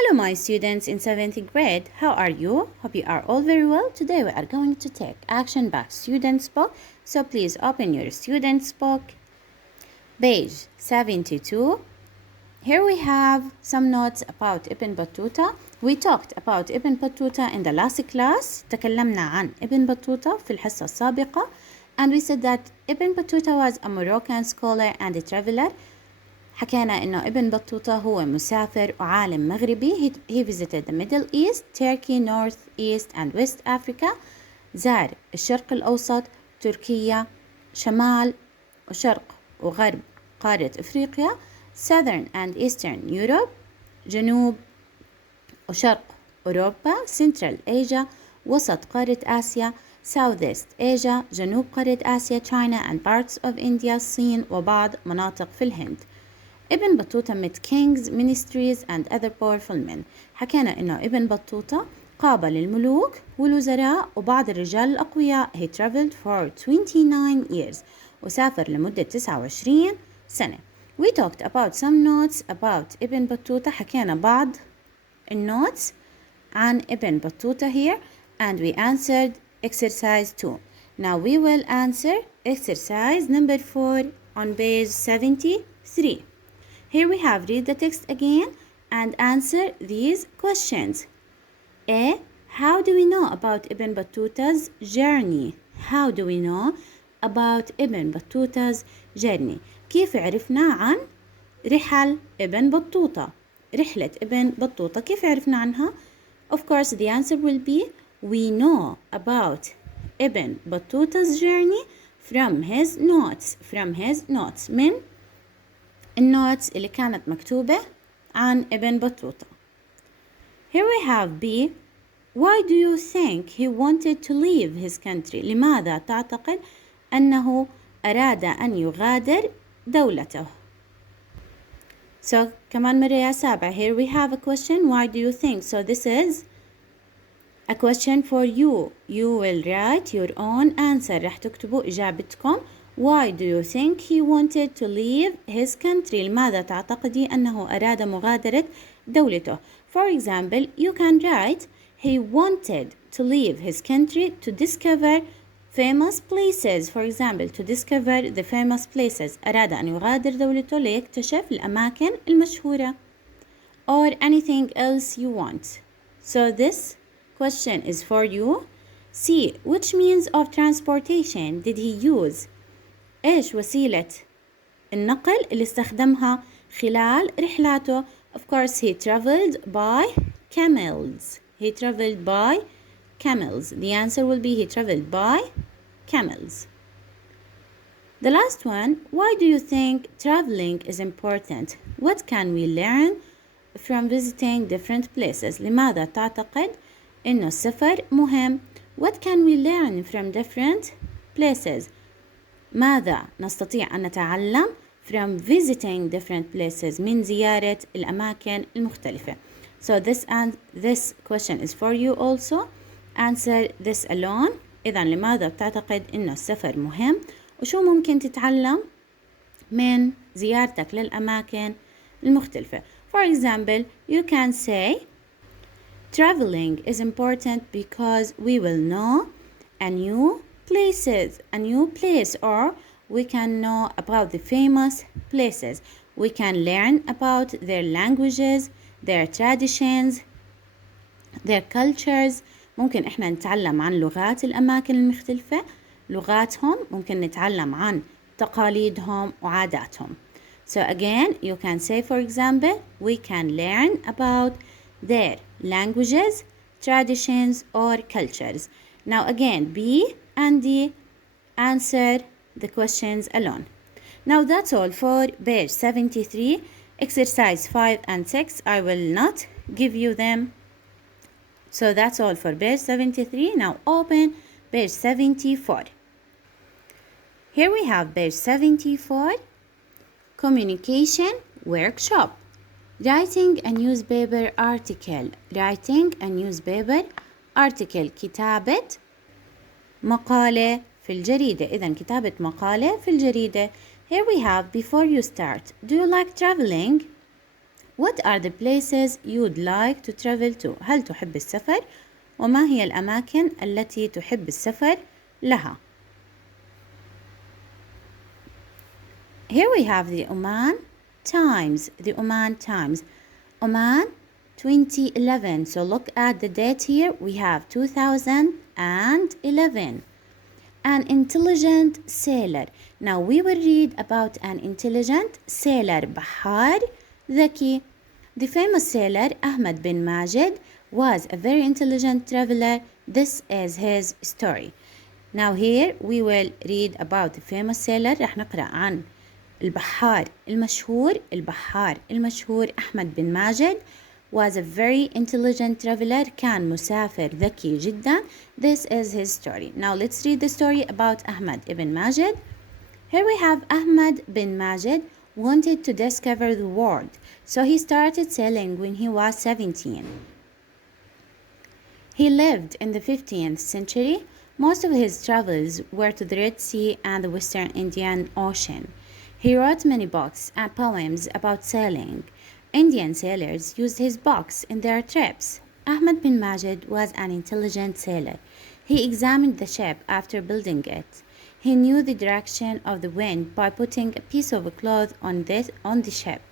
Hello my students in 7th grade, how are you? Hope you are all very well. Today we are going to take action-packed students book, so please open your students book, page 72. Here we have some notes about Ibn Battuta. We talked about Ibn Battuta in the last class. تكلمنا عن Ibn Battuta في الحصة السابقة, and we said that Ibn Battuta was a Moroccan scholar and a traveler. حكينا إنه ابن بطوطة هو مسافر وعالم مغربي. He visited the Middle East, Turkey, North East and West Africa. زار الشرق الأوسط، تركيا، شمال وشرق وغرب قارة إفريقيا، Southern and Eastern Europe، جنوب وشرق أوروبا، Central Asia، وسط قارة آسيا، Southeast Asia، جنوب قارة آسيا، China and parts of India، الصين وبعض مناطق في الهند. ابن بطوطة met kings, ministries and other powerful men. حكينا إنه ابن بطوطة قابل الملوك والوزراء وبعض الرجال الأقوياء. He traveled for 29 years. وسافر لمدة 29 سنة. We talked about some notes about ابن بطوطة. حكينا بعض النوتس عن ابن بطوطة here, and we answered exercise 2. Now we will answer exercise number 4 on page 73. Here we have read the text again and answer these questions. A. How do we know about Ibn Battuta's journey? How do we know about Ibn Battuta's journey? كيف عرفنا عن رحل ابن بطوطة؟ رحلة ابن بطوطة كيف عرفنا عنها؟ Of course the answer will be we know about Ibn Battuta's journey from his notes من النوتس اللي كانت مكتوبة عن ابن بطوطة. Here we have B. Why do you think he wanted to leave his country? لماذا تعتقد أنه أراد أن يغادر دولته؟ So كمان مرة يا سابع. Here we have a question. Why do you think? So this is a question for you. You will write your own answer. رح تكتبوا إجابتكم. Why do you think he wanted to leave his country? لماذا تعتقدي أنه أراد مغادرة دولته? For example, you can write he wanted to leave his country to discover famous places. For example, to discover the famous places. أراد أن يغادر دولته ليكتشف الأماكن المشهورة. Or anything else you want. So this question is for you. C. Which means of transportation did he use? إيش وسيلة النقل اللي استخدمها خلال رحلاته؟ Of course he traveled by camels. He traveled by camels. The answer will be he traveled by camels. The last one, why do you think traveling is important? What can we learn from visiting different places? لماذا تعتقد إنه السفر مهم؟ What can we learn from different places? ماذا نستطيع أن نتعلم from visiting different places من زيارة الأماكن المختلفة. So this question is for you also. Answer this alone. إذا لماذا بتعتقد إنه السفر مهم؟ وشو ممكن تتعلم من زيارتك للأماكن المختلفة؟ For example, you can say traveling is important because we will know a new place, or we can know about the famous places. We can learn about their languages, their traditions, their cultures. ممكن إحنا نتعلم عن لغات الأماكن المختلفة، لغاتهم. ممكن نتعلم عن تقاليدهم وعاداتهم. So again, you can say, for example, we can learn about their languages, traditions, or cultures. Now again, B and D, answer the questions alone. Now that's all for page 73. Exercise 5 and 6, I will not give you them. So that's all for page 73. Now open page 74. Here we have page 74, communication workshop. Writing a newspaper article. كتابة مقالة في الجريدة. إذن كتابة مقالة في الجريدة. Here we have, before you start, do you like traveling? What are the places you'd like to travel to? هل تحب السفر؟ وما هي الأماكن التي تحب السفر لها؟ Here we have the Oman times. The Oman times. Oman 2011. So look at the date here. We have 2011. An intelligent sailor. Now we will read about an intelligent sailor. بحار ذكي. The famous sailor Ahmed bin Majid was a very intelligent traveler. This is his story. Now here we will read about the famous sailor. رح نقرأ عن البحار المشهور. البحار المشهور أحمد بن ماجد was a very intelligent traveler. كان مسافر ذكي جدا. This is his story. Now let's read the story about Ahmed ibn Majid. Here we have Ahmed bin Majid wanted to discover the world. So he started sailing when he was 17. He lived in the 15th century. Most of his travels were to the Red Sea and the Western Indian Ocean. He wrote many books and poems about sailing. Indian sailors used his books in their trips. Ahmed bin Majid was an intelligent sailor. He examined the ship after building it. He knew the direction of the wind by putting a piece of cloth on the ship.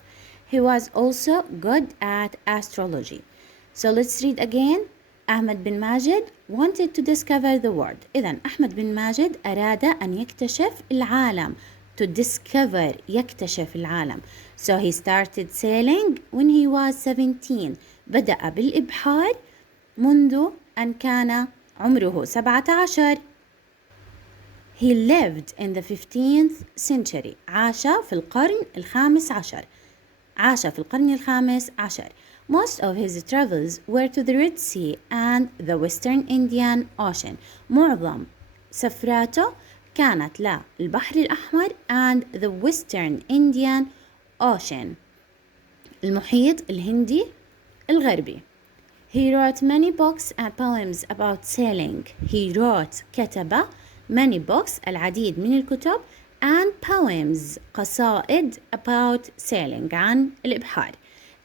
He was also good at astrology. So let's read again. Ahmed bin Majid wanted to discover the world. إذن أحمد بن ماجد أراد أن يكتشف العالم. To discover يكتشف العالم. So he started sailing when he was 17. بدأ بالإبحار منذ أن كان عمره 17. He lived in the 15th century. عاش في القرن الخامس عشر. عاش في القرن الخامس عشر. Most of his travels were to the Red Sea and the Western Indian Ocean. معظم سفراته كانت للبحر الأحمر and the Western Indian Ocean. المحيط الهندي الغربي. He wrote many books and poems about sailing. He wrote كتب many books العديد من الكتب and poems قصائد about sailing عن الإبحار.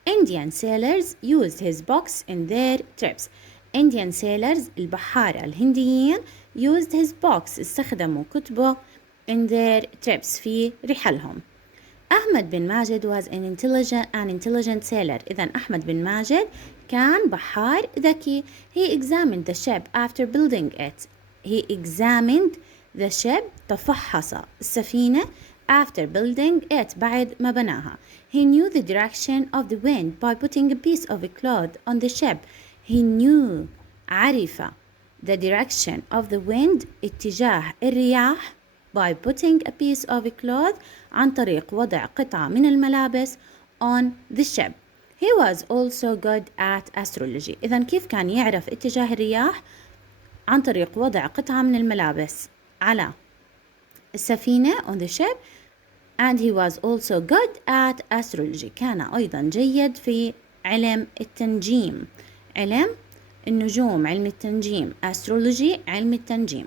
Indian sailors used his books in their trips. Indian sailors البحارة الهنديين used his books استخدموا كتبه in their trips في رحلهم. أحمد بن ماجد was an intelligent sailor. إذن أحمد بن ماجد كان بحار ذكي. He examined the ship after building it. He examined the ship تفحص السفينة after building it بعد ما بناها. He knew the direction of the wind by putting a piece of cloth on the ship. He knew عرف the direction of the wind اتجاه الرياح by putting a piece of cloth عن طريق وضع قطعة من الملابس on the ship. He was also good at astrology. إذن كيف كان يعرف اتجاه الرياح؟ عن طريق وضع قطعة من الملابس على السفينة on the ship. And he was also good at astrology. كان أيضا جيد في علم التنجيم. علم النجوم علم التنجيم. astrology علم التنجيم.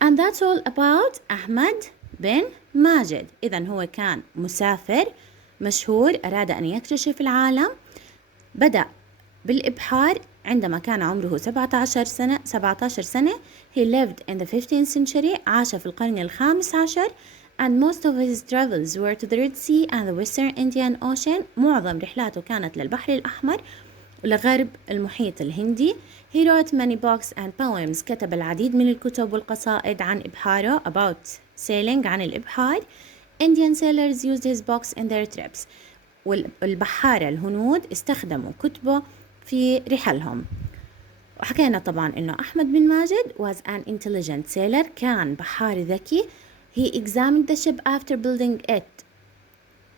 And that's all about أحمد بن ماجد. إذن هو كان مسافر مشهور أراد أن يكتشف العالم. بدأ بالإبحار عندما كان عمره 17 سنة. He lived in the 15th century. عاش في القرن الخامس عشر. And most of his travels were to the Red Sea and the Western Indian Ocean. معظم رحلاته كانت للبحر الأحمر ولغرب المحيط الهندي. He wrote many books and poems. كتب العديد من الكتب والقصائد عن إبحاره about sailing عن الإبحار. Indian sailors used his books in their trips. والبحارة الهنود استخدموا كتبه في رحلهم. وحكينا طبعا إنه أحمد بن ماجد was an intelligent sailor. كان بحار ذكي. He examined the ship after building it.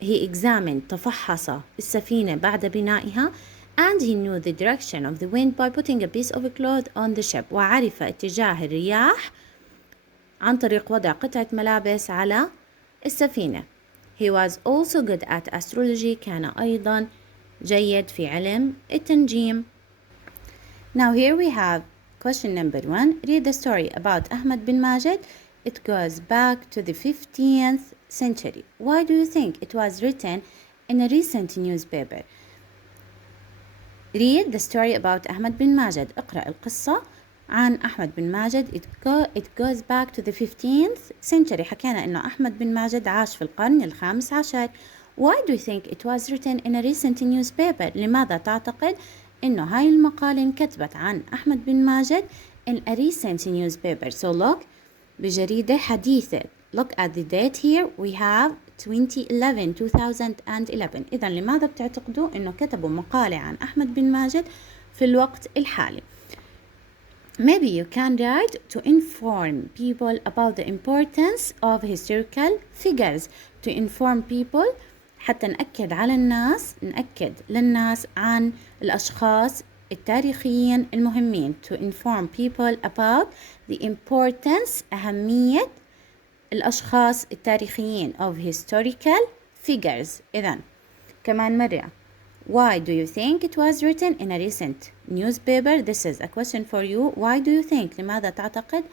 He examined تفحص السفينة بعد بنائها. And he knew the direction of the wind by putting a piece of cloth on the ship. وعرف اتجاه الرياح عن طريق وضع قطعة ملابس على السفينة. He was also good at astrology. كان أيضا جيد في علم التنجيم. Now here we have question number 1. Read the story about Ahmed bin Majid. It goes back to the 15th century. Why do you think it was written in a recent newspaper. Read the story about أحمد بن ماجد. اقرأ القصة عن أحمد بن ماجد. It goes back to the 15th century. حكينا إنه أحمد بن ماجد عاش في القرن الخامس عشر. Why do you think it was written in a recent newspaper? لماذا تعتقد إنه هاي المقالة انكتبت عن أحمد بن ماجد in a recent newspaper? So look, بجريدة حديثة. Look at the date here. We have 2011. إذا لماذا بتعتقدوا إنه كتبوا مقالة عن أحمد بن ماجد في الوقت الحالي؟ Maybe you can write to inform people about the importance of historical figures. To inform people حتى نأكد للناس عن الأشخاص التاريخيين المهمين. To inform people about the importance أهمية الأشخاص التاريخيين of historical figures. إذن كمان مرة. Why do you think it was written in a recent newspaper? This is a question for you. Why do you think? لماذا تعتقد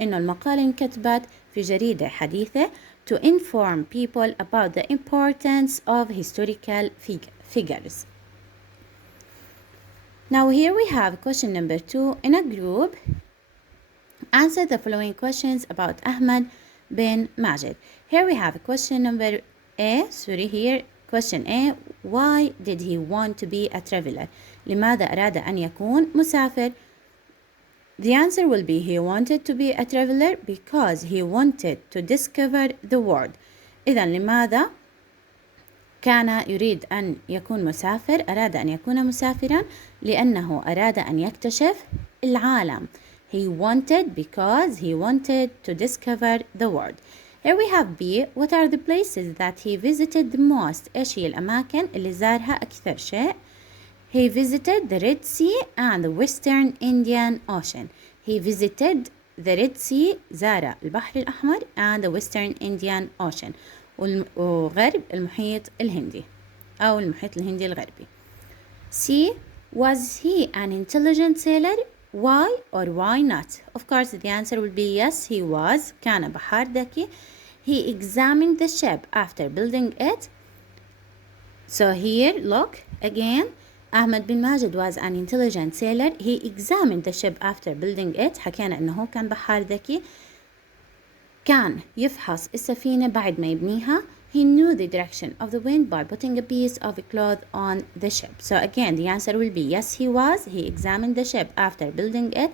إنه المقالة انكتبت في جريدة حديثة to inform people about the importance of historical figures? Now here we have question number 2. In a group, answer the following questions about Ahmad bin Majid. Here we have question number question A. Why did he want to be a traveler? لماذا أراد أن يكون مسافر? The answer will be he wanted to be a traveler because he wanted to discover the world. إذا لماذا كان يريد أن يكون مسافر؟ أراد أن يكون مسافرا لأنه أراد أن يكتشف العالم. He wanted because he wanted to discover the world. Here we have B. What are the places that he visited the most? إيش هي الأماكن اللي زارها أكثر شيء؟ He visited the Red Sea and the Western Indian Ocean. He visited the Red Sea, زار البحر الأحمر and the Western Indian Ocean. وغرب المحيط الهندي أو المحيط الهندي الغربي. C. Was he an intelligent sailor? Why or why not? Of course the answer will be yes, he was. كان بحار ذكي. He examined the ship after building it. So here look again. Ahmed bin Majid was an intelligent sailor. He examined the ship after building it. حكينا إنه كان بحار ذكي. كان يفحص السفينة بعد ما يبنيها. He knew the direction of the wind by putting a piece of cloth on the ship. So again, the answer will be yes, he was. He examined the ship after building it.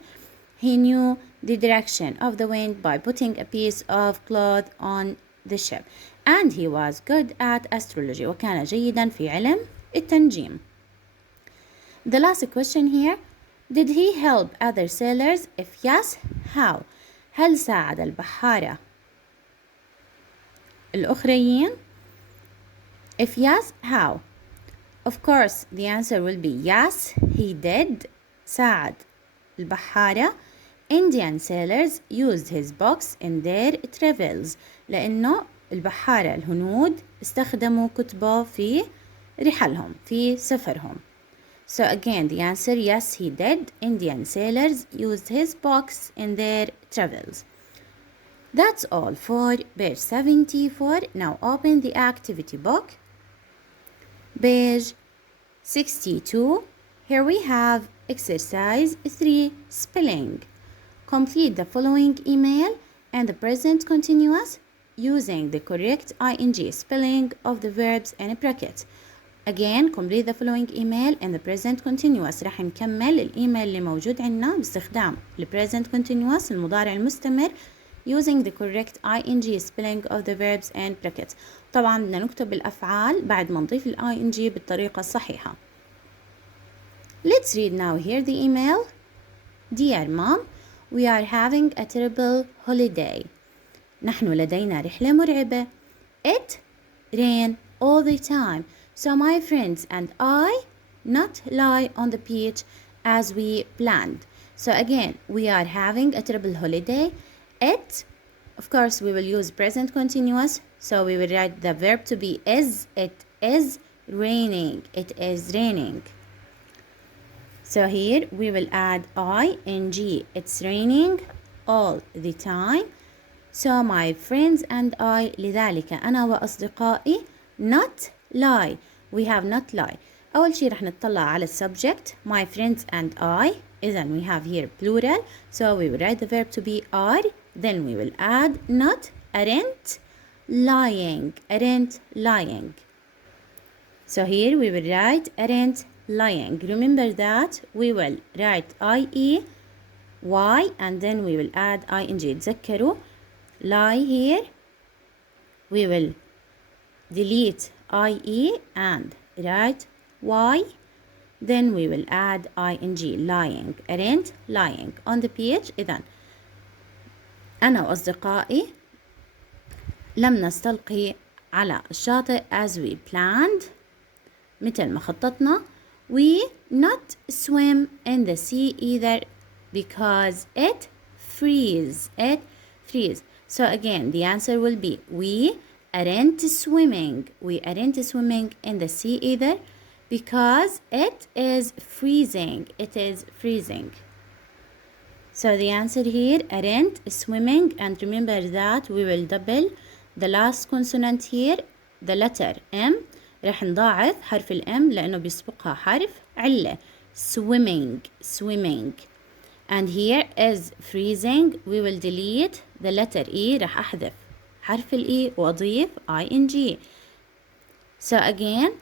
He knew the direction of the wind by putting a piece of cloth on the ship. And he was good at astrology. وكان جيدا في علم التنجيم. The last question here. Did he help other sailors? If yes, how? هل ساعد البحارة الأخرين؟ If yes, how? Of course, the answer will be yes, he did. ساعد البحارة. Indian sailors used his books in their travels. لأنه البحارة الهنود استخدموا كتبه في رحلهم في سفرهم. So again, the answer yes, he did. Indian sailors used his books in their travels. That's all for page 74. Now open the activity book. Page 62. Here we have exercise 3, spelling. Complete the following email and the present continuous using the correct ing spelling of the verbs in brackets. Again, complete the following email and the present continuous. راح نكمل الإيميل اللي موجود عندنا باستخدام the present continuous المضارع المستمر using the correct ing spelling of the verbs and brackets. طبعا بدنا نكتب الأفعال بعد ما نضيف ال ing بالطريقة الصحيحة. Let's read now here the email. Dear mom, we are having a terrible holiday. نحن لدينا رحلة مرعبة. It rain all the time. So my friends and I not lie on the beach as we planned. So again, we are having a terrible holiday. It, of course, we will use present continuous. So we will write the verb to be is. It is raining. It is raining. So here we will add ing. It's raining all the time. So my friends and I لذلك أنا وأصدقائي not lie. We have not lie. أول شي رح نطلع على subject my friends and I. إذا we have here plural, so we will write the verb to be are. Then we will add not, aren't lying, aren't lying. So here we will write aren't lying. Remember that we will write IE, Y, and then we will add ING. تذكروا lie here we will delete IE and write Y. Then we will add ING lying, aren't lying on the page. إذن أنا وأصدقائي لم نستلقي على الشاطئ as we planned مثل ما خططنا. We not swim in the sea either because it freeze. It freeze. So again the answer will be we aren't swimming. We aren't swimming in the sea either because it is freezing. It is freezing. So the answer here aren't swimming, and remember that we will double the last consonant here, the letter M. رح نضاعف حرف الام لأنه بيسبقها حرف علة. Swimming, swimming. And here is freezing. We will delete the letter E. رح أحذف حرف الإي وأضيف ING. So again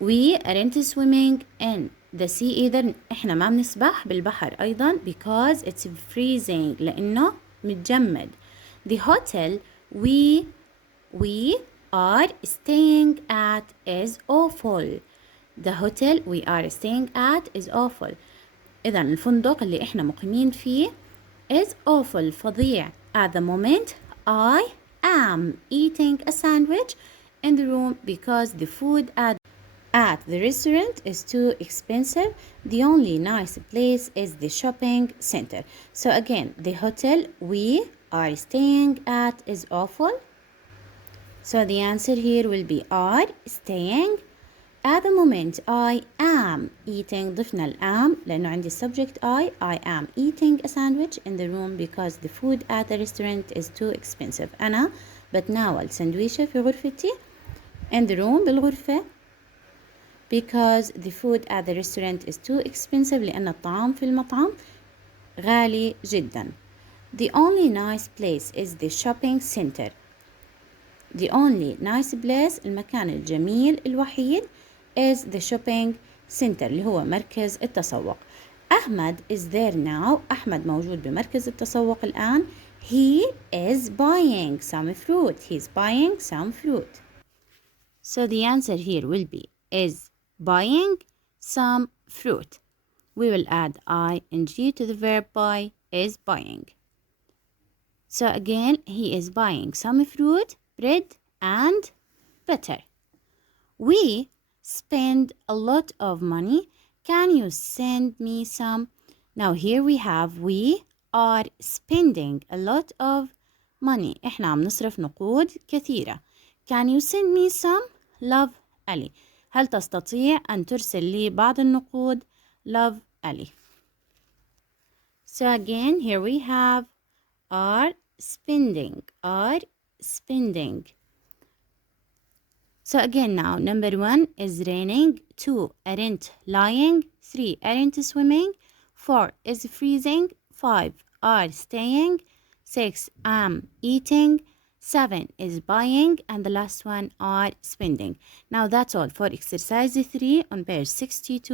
we aren't swimming in the sea either. إحنا ما بنسبح بالبحر أيضا because it's freezing لأنه متجمد. The hotel we are staying at is awful. The hotel we are staying at is awful. إذا الفندق اللي إحنا مقيمين فيه is awful فظيع. At the moment I am eating a sandwich in the room because the food at the restaurant is too expensive. The only nice place is the shopping center. So again the hotel we are staying at is awful. So the answer here will be are staying. At the moment I am eating. ضفنا الام لأنه عندي subject I am eating a sandwich in the room because the food at the restaurant is too expensive. أنا بتناول سندويشة في غرفتي in the room بالغرفة because the food at the restaurant is too expensive لأن الطعام في المطعم غالي جدا. The only nice place is the shopping center. The only nice place المكان الجميل الوحيد is the shopping center اللي هو مركز التسوق. أحمد is there now. أحمد موجود بمركز التسوق الآن. He is buying some fruit. He's buying some fruit. So the answer here will be is buying some fruit. We will add ING to the verb buy is buying. So again he is buying some fruit, bread and butter. We spend a lot of money. Can you send me some? Now here we have we are spending a lot of money. إحنا عم نصرف نقود كثيرة. Can you send me some? Love Ali. هل تستطيع أن ترسل لي بعض النقود؟ Love Ali. So again here we have are spending. Are spending. So again now number 1 is raining, 2 aren't lying, 3 aren't swimming, 4 is freezing, 5 are staying, 6 am eating, 7 is buying, and the last one are spending. Now that's all for exercise 3 on page 62.